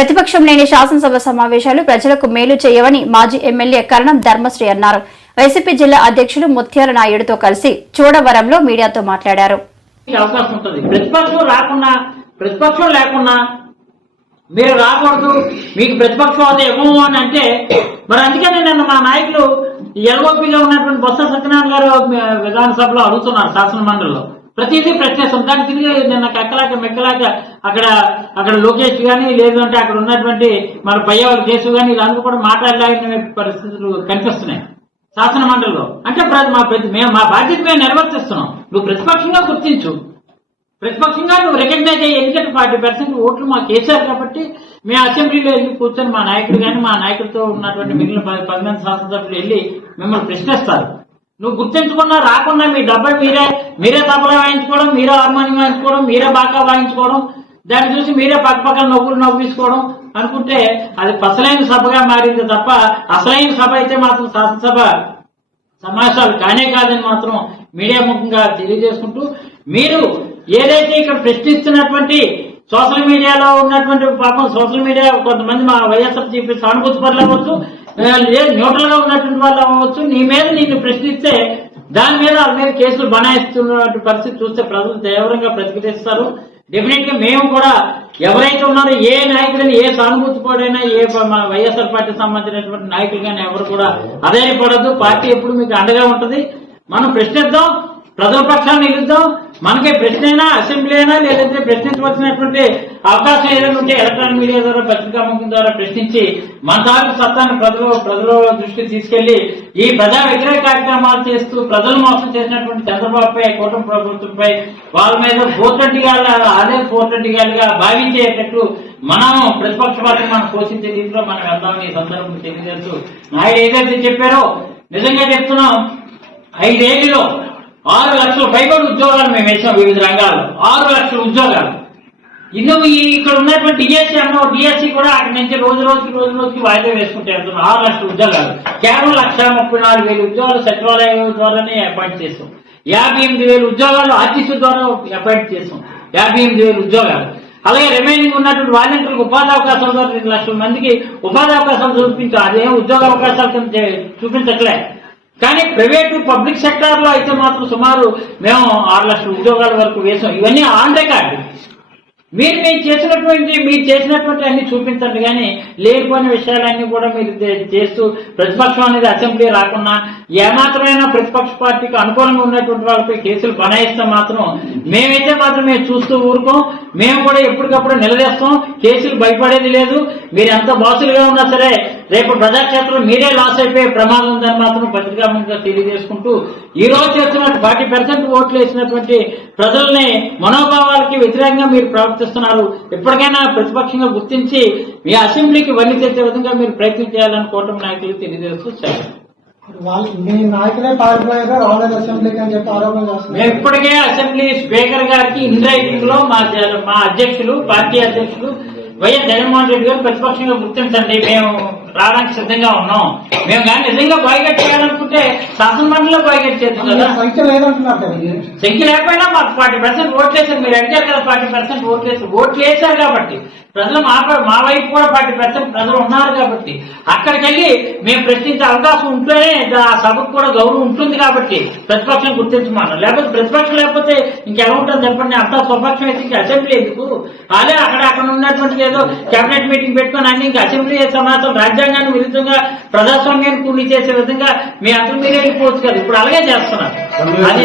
ప్రతిపక్షం లేని శాసనసభ సమావేశాలు ప్రజలకు మేలు చేయవని మాజీ ఎమ్మెల్యే కరణం ధర్మశ్రీ అన్నారు. వైసీపీ జిల్లా అధ్యక్షులు ముత్యాల నాయుడుతో కలిసి చూడవరంలో మీడియాతో మాట్లాడారు. అవకాశం ఉంటుంది. ప్రతిపక్షం రాకుండా ప్రతిపక్షం లేకుండా మీరు రాకూడదు. మీకు ప్రతిపక్షం అయితే ఇవ్వము అని అంటే మరి అందుకనే నిన్న మా నాయకులు ఎల్ఓపిగా ఉన్నటువంటి బొత్స సత్యనారాయణ గారు విధానసభలో అడుగుతున్నారు శాసన మండలిలో. ప్రతిదీ ప్రశ్నిస్తాం కానీ తిరిగి నిన్న కక్కలాక మెక్కలాక అక్కడ అక్కడ లోకేష్ కానీ లేదంటే అక్కడ ఉన్నటువంటి మన పయ్యవాళ్ళ కేసు కానీ వీళ్ళందరూ కూడా మాట్లాడలేని పరిస్థితులు కనిపిస్తున్నాయి. శాసన మండలిలో. అంటే మా ప్రతి మేము మా బాధ్యత మేము నిర్వర్తిస్తున్నాం నువ్వు ప్రతిపక్షంగా గుర్తించు. ప్రతిపక్షంగా నువ్వు రికగ్నైజ్ అయ్యి ఎందుకంటే ఫార్టీ పర్సెంట్ ఓట్లు మాకు వేశారు కాబట్టి మేము అసెంబ్లీలో వెళ్ళి కూర్చొని మా నాయకుడు కానీ మా నాయకుడితో ఉన్నటువంటి మిగిలిన పది పది మంది శాసనసభ్యులు వెళ్ళి మిమ్మల్ని ప్రశ్నిస్తారు. నువ్వు గుర్తించుకున్నా రాకుండా మీ డబ్బా మీరే మీరే తబలా వాయించుకోవడం మీరే హార్మోనియం వాయించుకోవడం మీరే బాగా వాయించుకోవడం దాన్ని చూసి మీరే పక్కపక్కన నవ్వులు నవ్వించుకోవడం అనుకుంటే అది పసలైన సభగా మారింది తప్ప అసలైన సభ అయితే మాత్రం శాసనసభ సమావేశాలు కానే కాదని మాత్రం మీడియా ముఖంగా తెలియజేసుకుంటూ మీరు ఏదైతే ఇక్కడ ప్రశ్నిస్తున్నటువంటి సోషల్ మీడియాలో ఉన్నటువంటి పాపం సోషల్ మీడియా కొంతమంది మా వైఎస్ఆర్ చెప్పి సానుభూతి పనులు అవ్వచ్చు న్యూట్రల్గా ఉన్నటువంటి వాళ్ళు అవ్వచ్చు నీ మీద నిన్ను ప్రశ్నిస్తే దాని మీద వాళ్ళ మీద కేసులు బనాయిస్తున్నటువంటి పరిస్థితి చూస్తే ప్రజలు తీవ్రంగా ప్రతిఘటిస్తారు. డెఫినెట్గా మేము కూడా ఎవరైతే ఉన్నారో ఏ నాయకుడైనా ఏ సానుభూతి పడైనా ఏ మన వైఎస్ఆర్ పార్టీ సంబంధించినటువంటి నాయకులు కానీ ఎవరు కూడా అధైర్యపడద్దు. పార్టీ ఎప్పుడు మీకు అండగా ఉంటది. మనం ప్రశ్నిద్దాం ప్రజల పక్షాన్ని నిలుద్దాం మనకి ప్రశ్న అయినా అసెంబ్లీ అయినా లేదంటే ప్రశ్నించవలసినటువంటి అవకాశం ఏదైనా ఉంటే ఎలక్ట్రానిక్ మీడియా ద్వారా పత్రికా ముఖం ద్వారా ప్రశ్నించి మన తాలూకు సత్తాన్ని ప్రజలు ప్రజల దృష్టికి తీసుకెళ్ళి ఈ ప్రజా వ్యతిరేక కార్యక్రమాలు చేస్తూ ప్రజలు మోసం చేసినటువంటి చంద్రబాబుపై కూటమి ప్రభుత్వంపై వాళ్ళ మీద పోటంటిగాళ్ళ అదే పోటంటిగాలుగా భావించేటట్టు మనం ప్రతిపక్ష పార్టీ మనం పోషించే రీతిలో మనం వెళ్దామని ఈ సందర్భంగా తెలియజేస్తూ నాయుడు ఏదైతే చెప్పారో నిజంగా చెప్తున్నాం ఐదేళ్ళలో ఆరు లక్షల పైబడి ఉద్యోగాలు మేము వేసాం వివిధ రంగాల్లో. ఆరు లక్షల ఉద్యోగాలు. ఇನ್ನು ఇక్కడ ఉన్నటువంటి డిఎస్సి అన్న డిఎస్సీ కూడా అక్కడి నుంచి రోజు రోజుకి రోజు రోజుకి వాయిదా వేసుకుంటే వెళ్తున్నాం. ఆరు లక్షల ఉద్యోగాలు. కేవలం లక్ష ముప్పై నాలుగు వేల ఉద్యోగాలు సచివాలయం ద్వారానే అపాయింట్ చేసాం యాభై ఎనిమిది వేల ఉద్యోగాలు ఆర్టీసీ ద్వారా అపాయింట్ చేసాం యాభై ఎనిమిది వేల ఉద్యోగాలు. అలాగే రిమైనింగ్ ఉన్నటువంటి వాలంటీర్లకు ఉపాధి అవకాశాలు ద్వారా రెండు లక్షల మందికి ఉపాధి అవకాశాలు చూపించాం అదేం ఉద్యోగ అవకాశాలు చూపించట్లే. కానీ ప్రైవేటు పబ్లిక్ సెక్టార్లో అయితే మాత్రం సుమారు మేము ఆరు లక్షల ఉద్యోగాల వరకు వేసాం. ఇవన్నీ ఆన్ రికార్డు. మీరు మీరు చేసినటువంటి మీరు చేసినటువంటి అన్ని చూపించండి కానీ లేకపోయిన విషయాలన్నీ కూడా మీరు చేస్తూ ప్రతిపక్షం అనేది అసెంబ్లీ రాకుండా ఏమాత్రమైనా ప్రతిపక్ష పార్టీకి అనుకూలంగా ఉన్నటువంటి వాళ్ళపై కేసులు బనాయిస్తే మాత్రం మేమైతే మాత్రం మేము చూస్తూ ఊరుకోం. మేము కూడా ఎప్పటికప్పుడు నిలదీస్తాం. కేసులు భయపడేది లేదు. మీరు ఎంత బాసులుగా ఉన్నా సరే రేపు ప్రజాక్షేత్రంలో మీరే లాస్ అయిపోయే ప్రమాదం ఉందని మాత్రం పత్రికాముఖంగా తెలియజేసుకుంటూ ఈ రోజు చేస్తున్నట్టు ఫార్టీ పర్సెంట్ ఓట్లు వేసినటువంటి ప్రజల్ని మనోభావాలకి వ్యతిరేకంగా మీరు ప్రవర్తిస్తున్నారు. ఎప్పటికైనా ప్రతిపక్షంగా గుర్తించి మీ అసెంబ్లీకి వల్లి తెచ్చే విధంగా మీరు ప్రయత్నం చేయాలని కూటమి నాయకులు తెలియజేస్తూ మీ నాయకులే పారిపోయారు అసెంబ్లీకి అని చెప్పి ఆరోపణ మేము చేస్తున్నారు ఇప్పటికే అసెంబ్లీ స్పీకర్ గారికి ఇన్ రైటింగ్లో మా అధ్యక్షులు పార్టీ అధ్యక్షులు వైఎస్ జగన్మోహన్ రెడ్డి గారు ప్రతిపక్షంగా గుర్తించండి. మేము రావడానికి సిద్ధంగా ఉన్నాం. మేము కానీ నిజంగా బాయ్గట్ చేయాలనుకుంటే శాసన మండలిలో బాయ్గట్ చేద్దాం కదా? సంఖ్య లేదంటున్నారు సంఖ్య లేకపోయినా మాకు ఫార్టీ పర్సెంట్ ఓట్లు వేసారు మీరు అడిగారు కదా ఫార్టీ పర్సెంట్ ఓట్లు వేసారు ఓట్లు వేసారు కాబట్టి. ప్రజలు మా మా వైపు కూడా ఫార్టీ పర్సెంట్ ప్రజలు ఉన్నారు కాబట్టి. అక్కడికి వెళ్ళి మేము ప్రశ్నించే అవకాశం ఉంటేనే ఆ సభకు కూడా గౌరవం ఉంటుంది కాబట్టి ప్రతిపక్షం గుర్తించమన్నాం లేకపోతే ప్రతిపక్షం లేకపోతే ఇంకెలా ఉంటుంది చెప్పండి. అంతా స్వపక్షం అయితే ఇంకా అసెంబ్లీ ఎందుకు? అదే అక్కడ అక్కడ ఉన్నటువంటి ఏదో కేబినెట్ మీటింగ్ పెట్టుకొని అన్ని ఇంకా అసెంబ్లీ సమావేశం రాజ్యాంగాన్ని విరుద్ధంగా ప్రజాస్వామ్యాన్ని కూలి చేసే విధంగా మీ అందరూ మీరే వెళ్ళిపోవచ్చు కదా. ఇప్పుడు అలాగే చేస్తున్నారు. అది